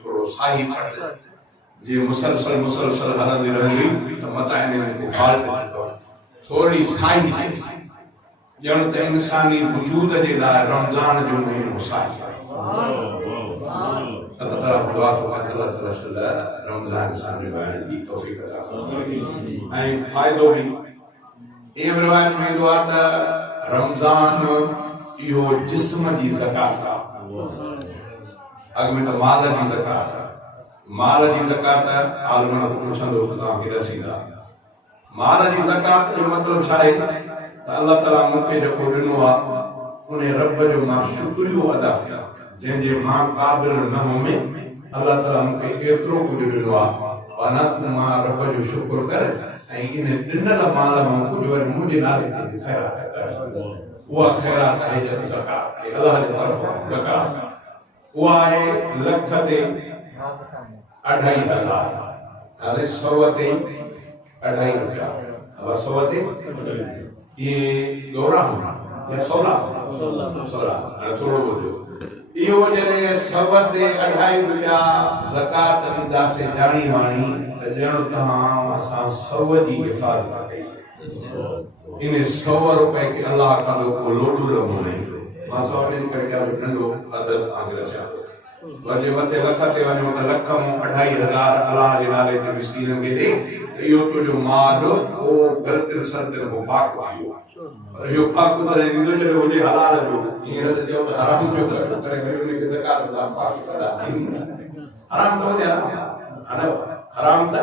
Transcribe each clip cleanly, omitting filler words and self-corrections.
थोड़ो साही पट जी मुसलसल हलंदी रहंदी त मता इन्हनि को फाल्ट थींदो थोड़ी साही ॼण त इंसानी वजूद जे लाइ रमज़ान जो महीनो साही आहे। अल्लाह ताला दुआ थो कयां अल्लाह ताला रमज़ान सां निभाइण जी तौफ़ीक़ अता फ़रमाए ऐं फ़ाइदो बि इन रिवायत में ईंदो आहे त रमज़ान इहो जिस्म जी ज़कात आहे। अॻ में त माल जी ज़कात आहे। माल जी ज़कात आलमन पुछंदो त तव्हांखे रसीदा माल जी ज़कात जो मतिलबु छा आहे त अल्लाह ताला मूंखे जेको ॾिनो आहे उन रब जो मां शुक्रियो अदा कयां जंहिंजे मां क़ाबिल न हुअमि अल्लाह ताला मूंखे एतिरो कुझु ॾिनो आहे माना तूं मां रब जो शुक्र कर ऐं इन ॾिनल माल मां कुझु वरी मुंहिंजे नाले ते बि ख़ैरात कर। उहा ख़ैरात आहे जंहिं ज़कात आहे अल्लाह जे तरफ़ां ज़कात उहा आहे लख ते 2500 हाणे 100 ते 2.5 रुपया अब 100 ते ये गौरा या 16 थोड़ो बोलियो इहो जॾहिं 100 ते 2.5 रुपया ज़कात ॾींदासीं जाणी वाणी त ॼण तव्हां असां 100 जी हिफ़ाज़त कईसीं। इन 100 रुपए खे अल्लाह कंदो को लोडू लॻो नहीं मां 100 ॾिन करे नंढो अदर तव्हांखे रसियां थो वरी मथे लख ते वञो त लख में 2500 अल्लाह जे नाले ते मिस्कीननि खे ॾे त इहो तुंहिंजो माल उहो ग़लतियुनि सरतियुनि खां पाक थी वियो। पर इहो पाक त जॾहिं हुजे हलाल जो हींअर त चयो त हराम जो करे उनखे ज़कात सां पाक कंदा हराम त हुजे हराम त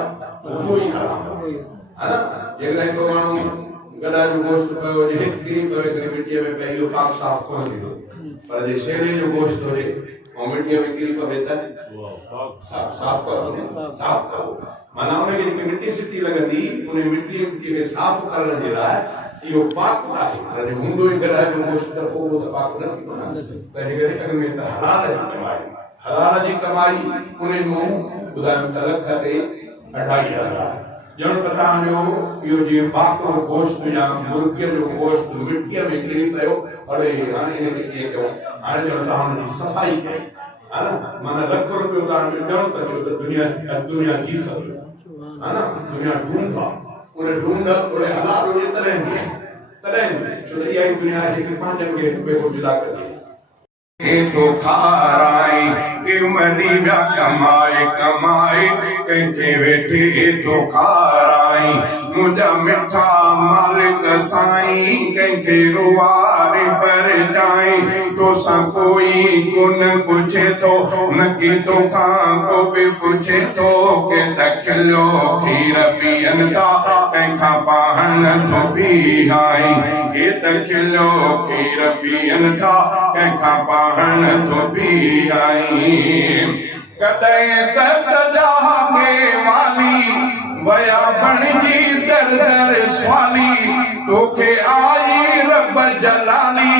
उहो ई हराम है ना। जेकॾहिं को माण्हू गॾा जो गोश्त पियो हुजे हिकु ॾींहुं करे करे मिटीअ में पई इहो पाक साफ़ कोन थींदो पर जे शेरे जो गोश्त हुजे ऐं मिटीअ में किरी पवे त साफ़ करो माना उनखे जेकी मिटी सिटी लॻंदी उन मिटीअ खे साफ़ करण जे लाइ इहो पाक आहे पर हूंदो ई गॾा जो गोश्त त पोइ उहो त पाक न थींदो न तंहिं करे अॻ में त हलाल जी कमाई उन मां ॿुधायूं त लख ते 2500 ॼण त तव्हांजो इहो जीअं बाकरो गोश्त या मुर्गीअ जो गोश्त मिटीअ में किरी पियो अड़े हाणे इनखे कीअं कयूं हाणे ॼण तव्हां हुनजी सफ़ाई कई है ना माना लख रुपयो तव्हांजो ॼण त छो त दुनिया जी सघे है ना दुनिया ढूंढ आहे उन ढूंढ उन हलाल हुजे तॾहिं छो त इहा ई दुनिया आहे जेके पंहिंजनि खे ॿियो जुदा कंदी तो खाराई के मनी जा कमाए कंहिंखे वेठे तो खाराई मुंहिंजा मिठा मालिक साईं कंहिंखे रुआरे पर जाई तोसां कोई कोन पुछे थो न की तोखां को बि पुछे थो के त खिलियो खीर पीअनि था तंहिंखां पाण थो पीआई के त खिलियो खीर पीअनि था तंहिंखां पाण थो पीआई कॾहिं त जहांगे वाली वया बणजी दर स्वाली तोखे आई रब जलाली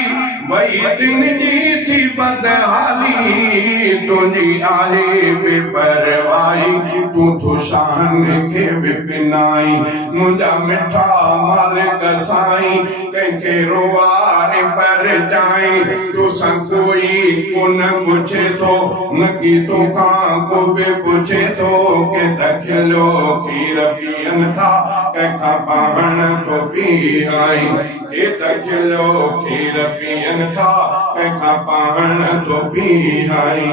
वही दिन जी थी बदहाली तुंहिंजी आहे बेपरवाही तूं तो शान खे विपिनाई मुंहिंजा मिठा मालिक साईं कंहिंखे रोआरे पर जाई तोसां कोई कोन पुछे थो न की तोखां को बि पुछे थो के त खिलियो खीर पीअनि था कंहिंखां पाण थो पीआई के त खिलियो खीर पीअनि था कंहिंखां पाण थो पीआई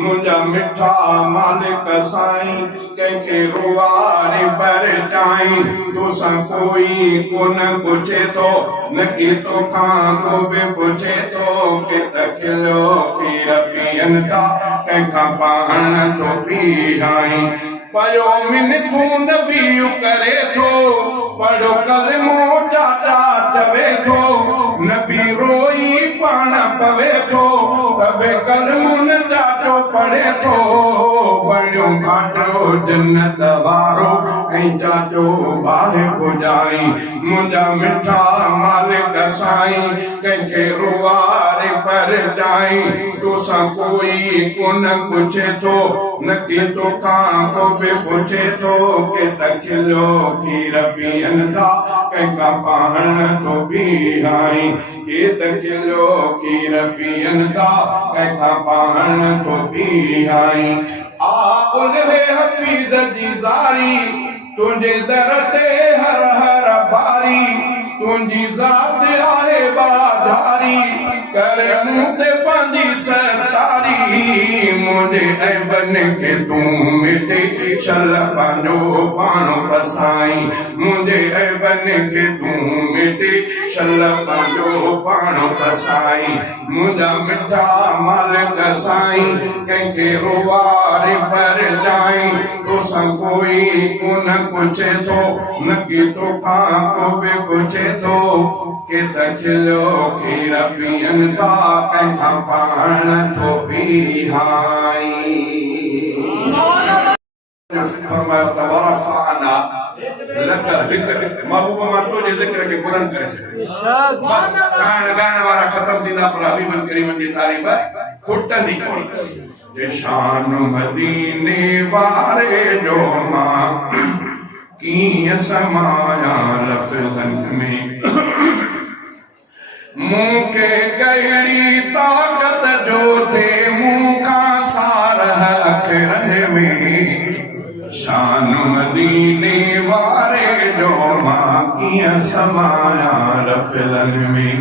मुंहिंजा मिठा मालिक साईं कंहिंखे रुआरे पर जाई तोसां कोई कोन पुछे थो न की तोखां को बि पुछे थो के त खिलियो खीर पीअनि था कंहिंखां पाण थो पीआई पयो मिनतूं नबी करे थो पढ़ो कलमो चाचा चवे थो नबी रोई पाण पवे थो तबे कलमो न चाचो पढ़े थो बणियो घाटो जन्नत वारो ऐं चाचो बाहि पुॼाई मुंहिंजा मिठा मालिक साईं कंहिंखे रुआरे पर जाई तो सा कोई कोन पूछे तो न की तो कां को भी पूछे तो के तकिलो खीर पियन था कंका पाहन तो पी आई के तकिलो खीर पियन था कंका पाहन तो पी आई आ उन्हें हफीज जी जारी तुझे दर ते हर हर बारी तुझी जात आहे बाधारी कर मुंह ते पांदी सरतारी मुझे ऐबन के तू मिटे शल पांजो पानो पसाई मुझे ऐबन के तू मिटे शल पांजो पानो पसाई मुझा मिठा मालिक साई कंहिंखे रोवारे पर जाई तो सा कोई कोन पूछे तो न की तो कां को भी पूछे तो के तकिलो खीर पियन था कंका पाण थो पी हाई फरमायो त वरफ़अना लक ज़िक्र महबूब मां तुंहिंजे ज़िक्र खे बुलंद करे छॾियो ॻाइण वारा ख़तम थींदा पर हबीबन करीमन जी तारीफ़ खुटंदी कोन जे शान मदीने वारे जो मां कीअं समाया लफ़्ज़न में मूंखे कहिड़ी ताक़त जो थे मूंखां सारह अखरनि में शान मदीने वारे जो मां कीअं समाया लफ़्ज़नि में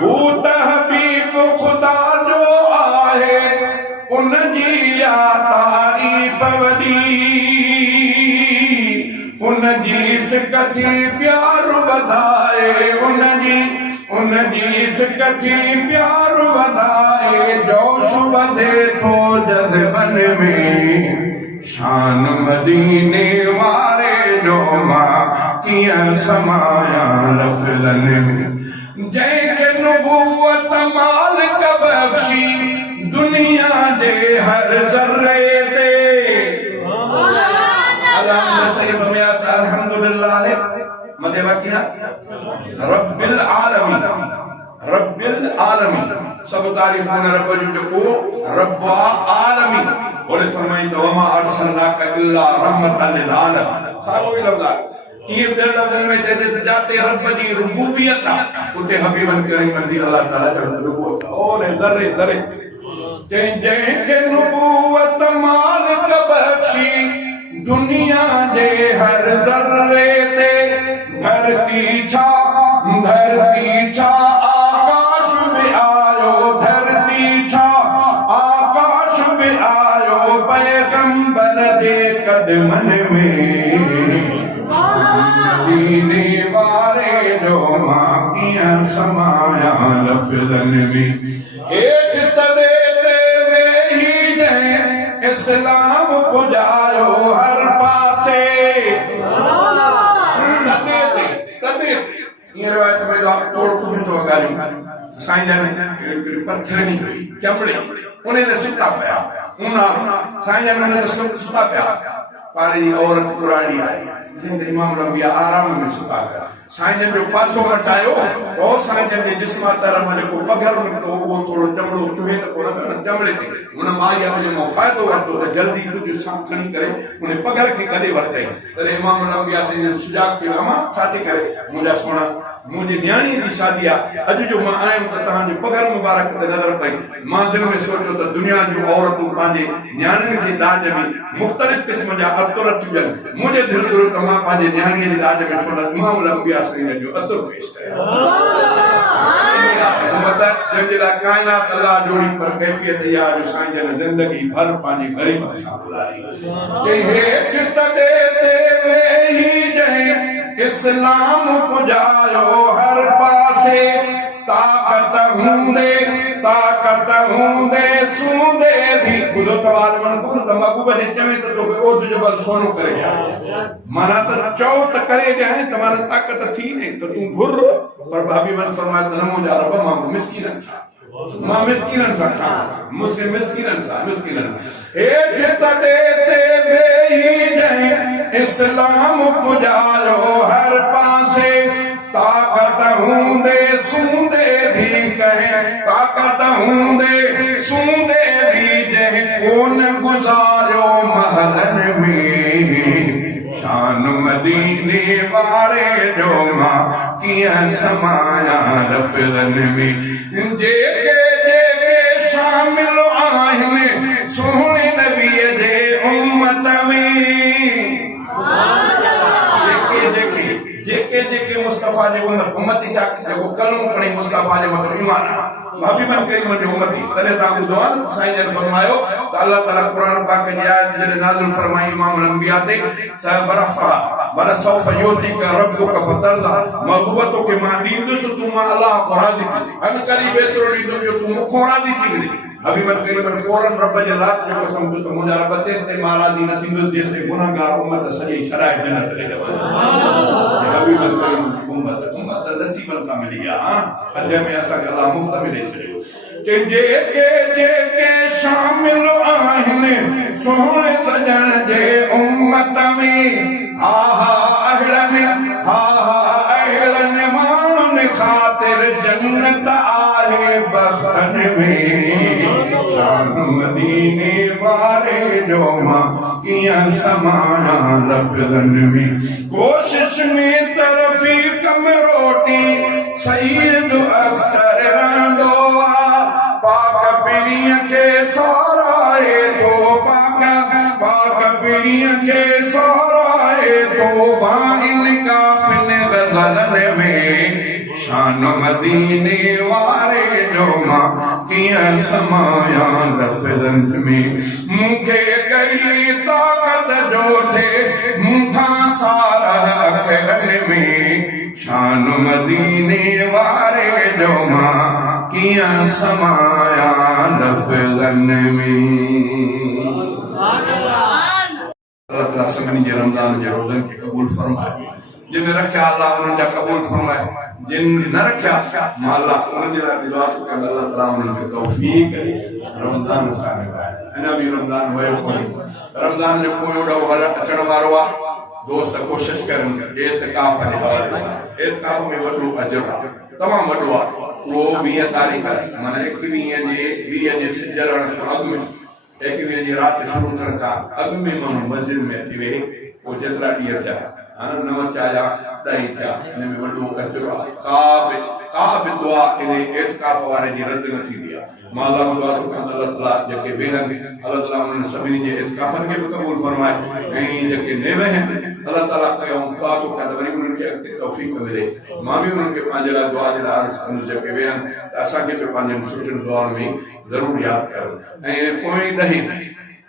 हू त हबीब ख़ुदा जो आहे उनजी या तारीफ़ वॾी उनजी सिक थी प्यार वधाए उनजी सिक थी प्यार वधाए जोश वधे थो जज़्बन में शान मदीने वारे जो मां कीअं समाया लफ़्ज़नि में जंहिंखे नुबूवत मालिक बख़्शी दुनिया जे हर ज़र्रे ते अल्हम्दुलिल्लाह मथे वाक़िया रब्बिल आलमीन सब तारीफ़ न रब जो जेको रब आलमीन बोले फरमाई तो वमा अरसलनाका इल्ला रहमतन लिल आलमीन सारो ई लफ़्ज़ ये ॿियनि लफ़्ज़नि में जॾहिं त जाते रब जी रुबूबियत आहे उते हबीबन करीमन जी अल्लाह ताला जो रुबूबियत और ज़रे ज़रे जंहिंखे नुबूवत मालिक बख़्शी दुनिया जे हर ज़र्रे ते धरती छा आकाश में आयो धरती छा आकाश में आयो पैगंबर जे कदमन में मदीने वारे जो मां कीअं समाया लफ़्ज़नि में हेठि तले ते वेही जंहिं इस्लाम पुॼायो हर पासे तॾहिं ईअं रिवायत में थोरो कुझु थो ॻाल्हियूं साईं जन पथरणी हुई चमड़ी उन ते सुता पिया साईं जन उन ते सुता पिया पाणी औरत पुराणी आहे इमाम लंबिया आराम में सुता कर साईं जन जो पासो मटायो और साईं जन जे जिस्म तरफ़ जेको पघर निकितो उहो थोरो चमड़ो चुहे त कोन चमड़े ते हुन माईअ जो फ़ाइदो वरितो त जल्दी कुझु सां खणी करे उन पघर खे कढे वरितई तॾहिं इमाम लंबिया साईं जन सुजाग थियो अमा छा थी करे मुंहिंजा सोना मुंहिंजी न्याणीअ जी शादी आहे अॼु जो मां आयुमि त तव्हांजो पघर मुबारक ते नज़र पई मां दिलि में सोचियो त दुनिया जूं औरतूं पंहिंजे न्याणियुनि जे ॾाज में मुख़्तलिफ़ क़िस्म जा अतुर थियूं ॾियनि मुंहिंजे दिलि घुरियो त मां पंहिंजे न्याणीअ जे ॾाज में छो न इमाम लंबिया साईं जो अतुर पेश कयां जंहिंजे लाइ काइनात अल्लाह जोड़ी पर कैफ़ियत इहा जो साईं जन ज़िंदगी भर पंहिंजी ग़रीबत सां गुज़ारी जंहिं हेठि तॾे ते वेही जंहिं इस्लाम पुॼायो हर पासे ताक़त हूंदे सूंदे भी ॿुधो त वाल मंसूर त महबूब जे चवे त तोखे ओध जो बल सोनो करे ॾियां माना त चओ त करे ॾियां त माना ताक़त थी ने त तूं घुर पर हबीबन फरमायो त न मुंहिंजा रब मां मिस्कीननि सां मुझसे मिस्कीननि हेठि तॾे ते वेही जंहिं इस्लाम पुॼायो हर पासे ताकत हूंदे सूंदे भी कहें ताकत हूंदे सूंदे भी जंहिं कोन गुज़ारियो महलन में शान मदीने वारे जो मां कीअं समाया लफ़्ज़नि में जेके जेके शामिल आहिनि सोहणे नबीअ जे उम्मत में जेके जेके मुस्तफ़ा जे उम्मती छा जेको कलमो पढ़ी मुस्तफ़ा जे मथां ईमान हबीबन करीम जो उम्मती तॾहिं तव्हां ॿुधो आहे न साईं जन फरमायो त अल्लाह ताला क़ुरान पाक जी आयत जॾहिं नाज़िल फरमाई इमामुल अंबिया ते बरफ़ा वला सौफ युतिका रब्बुका फतरदा महबूबा तोखे मां ॾींदुसि तूं मां अल्लाह को राज़ी थी अन क़रीब एतिरो ॾींदुमि जो तूं मूंखां राज़ी थी वञे हबीबन करीम फौरन रब जे ज़ात जो कसम खयो त मुंहिंजा रब तेसिताईं मां राज़ी न थींदुसि जेसिताईं गुनाहगार उम्मत सॼी छॾाए जन्नत ॾे वञे हबीबन करीम उम्मत नसीबन सां मिली आहे अॼु में असांखे अल्लाह मुफ़्त में ॾेई छॾियो कि जेके जेके शामिल आहिनि सोहणे सजण जे उम्मत में हा अहिड़नि माण्हुनि ख़ातिर जन्नत आहे बख़्तन में शान मदीने वारे जो मां कीअं समाया लफ़्ज़नि में कोशिश में तरफ़ीक़ में रोटी सईद अक्सर रहंदो आहे पाक पीरीअ खे सौराए थो पाक पीरीअ खे सौराए थो वाइन काफ़िन ग़ज़लनि में शान मदीने वारे जो मां कीअं समाया लफ़्ज़नि में मूंखे कहिड़ी ताक़त जो थे मूंखां सारा अखरनि में शान मदीने वारे जो मां कीअं समाया लफ़्ज़नि में अल्लाह ताला सभिनी जे रमज़ान जे रोज़नि खे क़बूल फरमाए जिन रखिया अल्लाह उन्हनि जा क़बूल फरमाए जिन न रखिया मां अल्लाह उन्हनि जे लाइ दुआ थो कयां अल्लाह ताला उन्हनि खे तौफ़ीक़ ॾे रमज़ान असां लॻाए अञा बि रमज़ान वियो कोन्हे रमज़ान जो पोयों ॾोंहुं अचण वारो आहे दोस्त कोशिश करनि एतिकाफ़ जे हवाले सां एतिकाफ़ में वॾो अजर आहे तमामु वॾो आहे उहो 20 तारीख़ माना 21 जे सिज लहण खां अॻु में 21 जी राति शुरू थियण खां अॻु में माण्हू मस्जिद में अची वेही पोइ जेतिरा ॾींहं थिया हाणे 9 थिया या 10 थिया हिन में वॾो अजर आहे का बि दुआ इन एतिकाफ़ वारे जी रद्द न थींदी आहे मां अल्लाह दुआ थो कयां अल्लाह ताला जेके वेहनि अल्लाह ताला उन्हनि सभिनी जे एतिकाफ़नि खे बि क़बूल फरमाए ऐं जेके न वेहनि अल्लाह ताला कयूं दुआ थो कयां त वरी उन्हनि खे अॻिते तौफ़ीक़ मिले मां बि उन्हनि खे पंहिंजे लाइ दुआ जे लाइ अर्ज़ु कंदुसि जेके वेहनि त असांखे बि पंहिंजनि सुठियुनि दुआउनि में ज़रूरु यादि कयो ऐं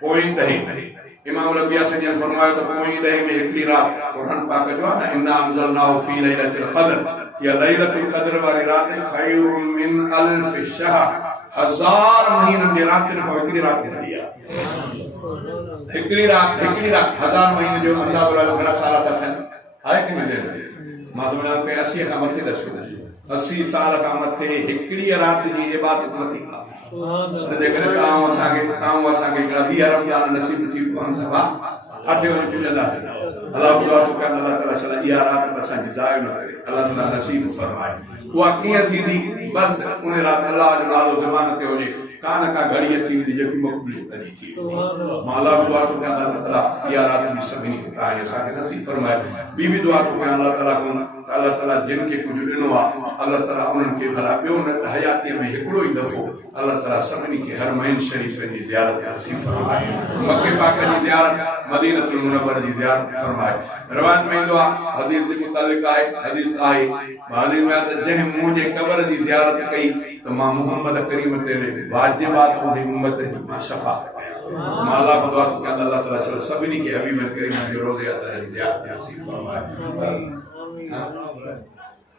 पोइ ॾहीं इमाम अंबिया सजन फरमायो त पोइ ॾहीं में हिकिड़ी राति क़ुरान पाक जो आहे न इन्ना अंज़लनाहु फी लैलतिल क़द्र या लैलतुल क़द्र वारी राति खैरुम मिन अल्फ शहर 1000 महीननि जी राति खां हिकिड़ी राति ठही आहे हिकिड़ी राति 1000 महीने जो अंदाज़ो लॻायो घणा साल था थियनि आहे कि न मां सम्झां थो 80 खां मथे दशो 80 साल खां मथे हिकिड़ी राति जी इबादत नथी करे जेकॾहिं तव्हां असांखे हिकिड़ा 20 रमज़ान नसीब थी पवनि था किथे वञी पुॼंदासीं अल्लाह दुआ थो कयां अल्लाह ताला छा इहा राति असांजी ज़ायो न करे अल्लाह ताला नसीब फरमाए उहा कीअं थींदी बस उन राति अल्लाह जो नालो ज़बान ते हुजे का न का घड़ी अची वेंदी जेकी मक़बूलियत जी थी मां अल्लाह दुआ थो कयां अल्लाह ताला इहा राति बि सभिनी खे तव्हां असांखे नसीब फरमाए ॿी दुआ थो कयां अल्लाह ताला जिन खे कुझु ॾिनो आहे अल्लाह ताला उन्हनि खे भला ॿियो न त हयातीअ में हिकिड़ो ई दफ़ो अल्लाह ताला सभिनी खे हरमैन शरीफ़ जी ज़ियारत नसीब फरमाए मके पाक जी ज़ियारत मदीनतुल मुनव्वर जी ज़ियारत फरमाए रिवायत में ईंदो आहे हदीस जे मुतालिक़ आहे हदीस आहे हदीस में त जंहिं मुंहिंजे क़ब्र जी ज़ियारत कई त मां मुहम्मद करीम ते वाजिबात उन उम्मत जी मां शफ़ाअत कयां मां अल्लाह को दुआ थो कयां अल्लाह ताला सभिनी खे हबीब करीम जो रोज़े अतर जी ज़ियारत नसीब फरमाए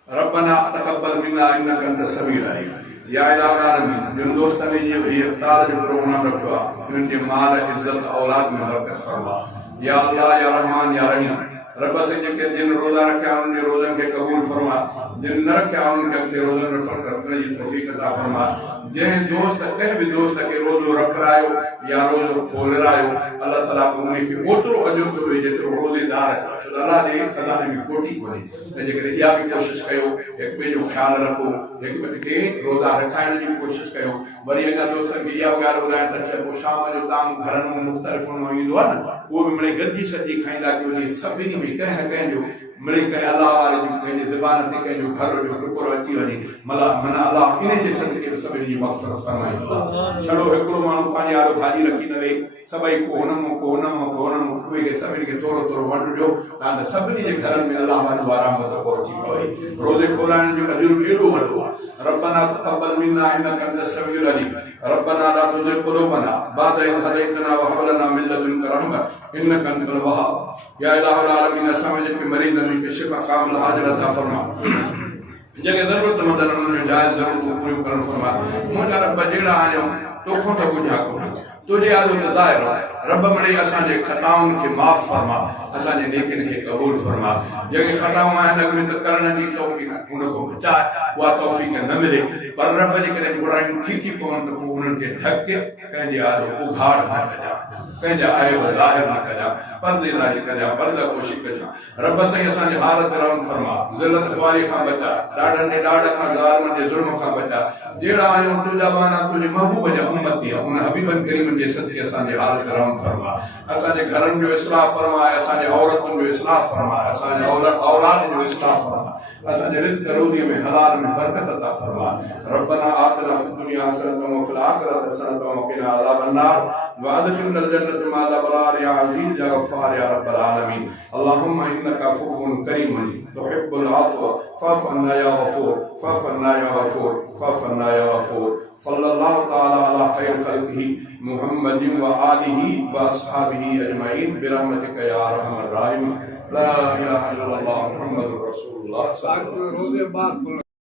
रब्बना तक़ब्बल मिन्ना इन्नका अंतस समीउल अलीम या इलाहुल आलमीन जिन दोस्तनि जो इफ्तार जो प्रोग्राम रखियो आहे उन्हनि जे माल इज़्ज़त औलाद में बरकत फरमा या अल्लाह या रहमान या रहीम रब से जेके जिन रोज़ा रखिया उन्हनि जे रोज़नि खे क़बूल फरमा जिन न रखिया उन्हनि खे अॻिते रोज़नि रखण जी तौफ़ीक़ अता फरमा जंहिं दोस्त कंहिं बि दोस्त खे रोज़ो रखायो या रोज़ो खोलायो अल्लाह ताला उन खे ओतिरो अजर थो ॾे जेतिरो रोज़ेदार अल्लाह जे खज़ाने में कोटी कोन्हे तंहिंजे करे इहा बि कोशिशि कयो, हिक ॿिए जो ख़्यालु रखो, हिक ॿिए खे रोज़ा रखाइण जी बि कोशिशि कयो। वरी अञा दोस्तनि खे इहा बि ॻाल्हि ॿुधायां त चइबो शाम जो तव्हां घरनि में मुख़्तलिफ़ मां ईंदो आहे न, उहो बि मिड़ई गॾिजी सॼी खाईंदा कयो, जीअं सभिनी में कंहिं न कंहिं जो मिड़ई कंहिं अलाह वारे जो पंहिंजे ज़बान ते कंहिंजो घर जो टुकुरो अची वञे, माना अलाह इन जे सदके सभिनी जी मग़फ़िरत फरमाईंदो। छड़ो हिकिड़ो माण्हू पंहिंजे आरो भाॼी रखी न वेही, सभई को हुन मां को हुन मां को हुन मां, उहे खे सभिनी खे थोरो थोरो वंड ॾियो, तव्हां त सभिनी जे घरनि में अलाह वारो रहमत पहुची पवे। रोज़े खोलाइण जो अजुर एॾो वॾो आहे। रब्बना तक़ब्बल मिन्ना इन्नका अंतस समीउल अलीम, रब्बना ला तुज़िग़ क़ुलूबना बअद इज़ हदैतना व हब लना मिन लदुनका रहमह इन्नका अंतल वहाब। या इलाहुल आलमीन, असां जे मरीज़नि खे शिफ़ा कामिल हाजिर अता फरमा, जंहिंखे ज़रूरतमंद आहिनि उन्हनि जो जाइज़ ज़रूरतूं पूरियूं करणु फरमा। मुंहिंजा रब जहिड़ा आहियूं तोखां त कुझु कोन्हे, तुंहिंजे आदो त ज़ाहिर आहे। रब मिड़ई असांजे ख़ताउनि खे माफ़ फरमा, असांजे नेकिन खे क़बूल फरमा। जेके ख़ताऊं आहिनि अॻ में त करण जी तौफ़ीक़ उन खां बचाए, उहा तौफ़ीक़ न मिले, पर रब जे करे बुराइयूं थी पवनि त पोइ उन्हनि खे ढके पंहिंजे आदो उघाड़ न कजां, पंहिंजा आइब ज़ाहिर न कजां, पर्देदारी कजां, पर्दापोशी कजां। रब साईं असांजी हालत रहम फरमा, ज़िलत ख़्वारी खां बचा, ॾाढनि ॾे ॾाढ खां ज़ालिमनि जे ज़ुल्म खां बचा। जहिड़ा आहियूं तुंहिंजा बाना तुंहिंजे महबूब जा उम्मती आहे, उन हबीबनि करीमनि जे सदके असांजी हालत रहम फरमा। असांजे घरनि जो इस्लाह फरमाए, असांजे औरतुनि जो इस्लाह फरमाए, असांजे औलाद जो इस्लाह फरमाए, असांजे रिज़्क़ रोज़ीअ में हलाल में बरकत अता फरमा। रब्बना आतिना फिद दुनिया हसनतन व फिल आखिरति हसनतन व क़िना अज़ाबन नार व अदखिलना जन्नत मअल अबरार या अज़ीज़ या गफ़्फ़ार या रब्बल आलमीन। अल्लाहुम्मा इन्नका अफ़्वुन करीमुन तुहिब्बुल अफ़्व फ़अफ़ु अन्ना या गफ़ूर, फ़अफ़ु अन्ना या गफ़ूर, फ़अफ़ु अन्ना या गफ़ूर। सल्लल्लाहु तआला अला खैर खल्क़िही मुहम्मदिन व आलिही व अस्हाबिही अजमईन बिरहमतिका या अरहमर राहिमीन। ला इलाहा इल्लल्लाह मुहम्मदुर रसूलुल्लाह।